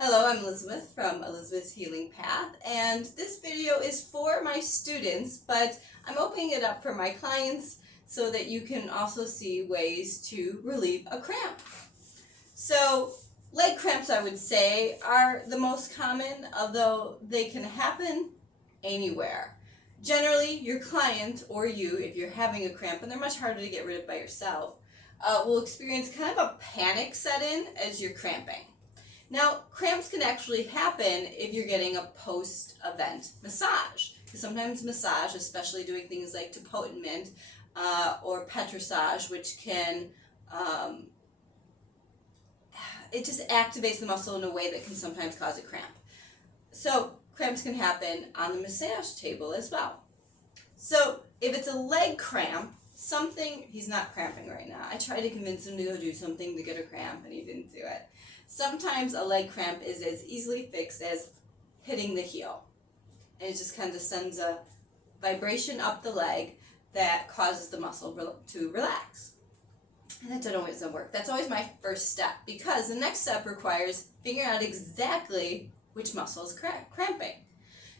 Hello, I'm Elizabeth from Elizabeth's Healing Path, and this video is for my students, but I'm opening it up for my clients so that you can also see ways to relieve a cramp. So, leg cramps, I would say, are the most common, although they can happen anywhere. Generally, your client or you, if you're having a cramp, and they're much harder to get rid of by yourself, will experience kind of a panic set in as you're cramping. Now, cramps can actually happen if you're getting a post-event massage. Because sometimes massage, especially doing things like tapotement or petrissage, which can, it just activates the muscle in a way that can sometimes cause a cramp. So cramps can happen on the massage table as well. So if it's a leg cramp, he's not cramping right now. I tried to convince him to go do something to get a cramp and he didn't do it. Sometimes a leg cramp is as easily fixed as hitting the heel. And it just kind of sends a vibration up the leg that causes the muscle to relax. And that doesn't always work. That's always my first step, because the next step requires figuring out exactly which muscle is cramping.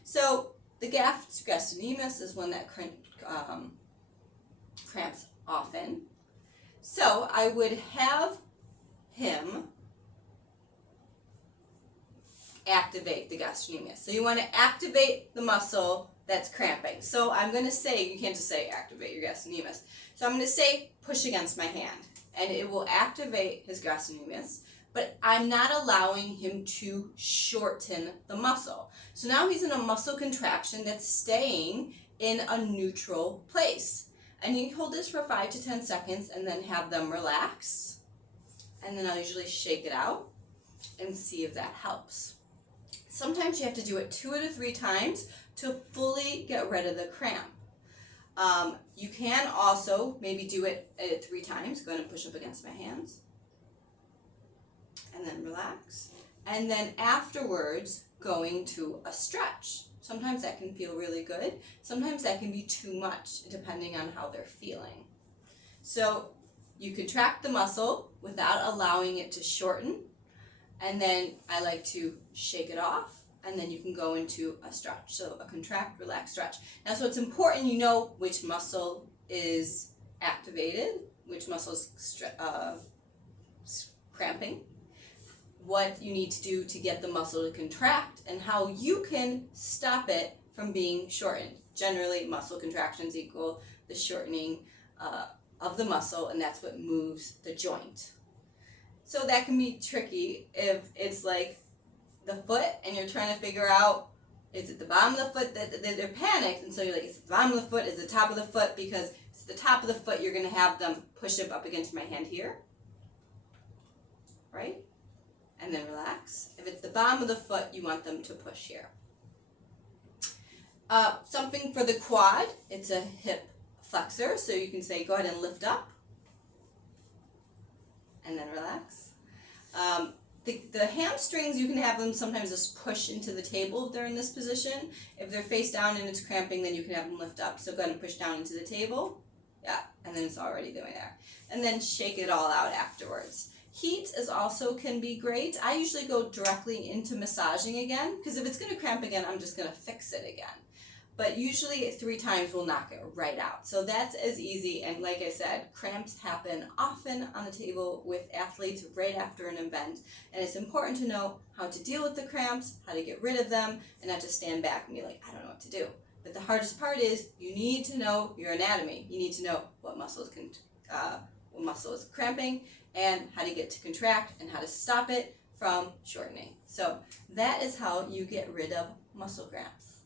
So the gastrocnemius is one that cramps often. So I would have him activate the gastrocnemius. So you want to activate the muscle that's cramping. So I'm going to say, you can't just say activate your gastrocnemius. So I'm going to say push against my hand, and it will activate his gastrocnemius, but I'm not allowing him to shorten the muscle. So now he's in a muscle contraction that's staying in a neutral place. And you hold this for 5 to 10 seconds and then have them relax. And then I'll usually shake it out and see if that helps. Sometimes you have to do it 2 to 3 times to fully get rid of the cramp. You can also maybe do it 3 times. Go ahead and push up against my hands. And then relax. And then afterwards, going to a stretch. Sometimes that can feel really good. Sometimes that can be too much, depending on how they're feeling. So you contract the muscle without allowing it to shorten. And then I like to shake it off, and then you can go into a stretch. So a contract, relax, stretch. Now, so it's important you know which muscle is activated, which muscle is cramping, what you need to do to get the muscle to contract, and how you can stop it from being shortened. Generally, muscle contractions equal the shortening of the muscle, and that's what moves the joint. So that can be tricky if it's like the foot and you're trying to figure out, is it the bottom of the foot that they're panicked, and so you're like, is it the bottom of the foot, is it the top of the foot? Because it's the top of the foot, you're going to have them push up against my hand here, right? And then relax. If it's the bottom of the foot, you want them to push here. Something for the quad, it's a hip flexor, so you can say go ahead and lift up. And then relax. The hamstrings, you can have them sometimes just push into the table if they're in this position. If they're face down and it's cramping, then you can have them lift up. So go ahead and push down into the table. Yeah, and then it's already doing there. And then shake it all out afterwards. Heat is also can be great. I usually go directly into massaging again, because if it's going to cramp again, I'm just going to fix it again. But usually 3 times will knock it right out. So that's as easy. And like I said, cramps happen often on the table with athletes right after an event. And it's important to know how to deal with the cramps, how to get rid of them, and not just stand back and be like, I don't know what to do. But the hardest part is you need to know your anatomy. You need to know what muscle is cramping, and how to get to contract, and how to stop it from shortening. So that is how you get rid of muscle cramps.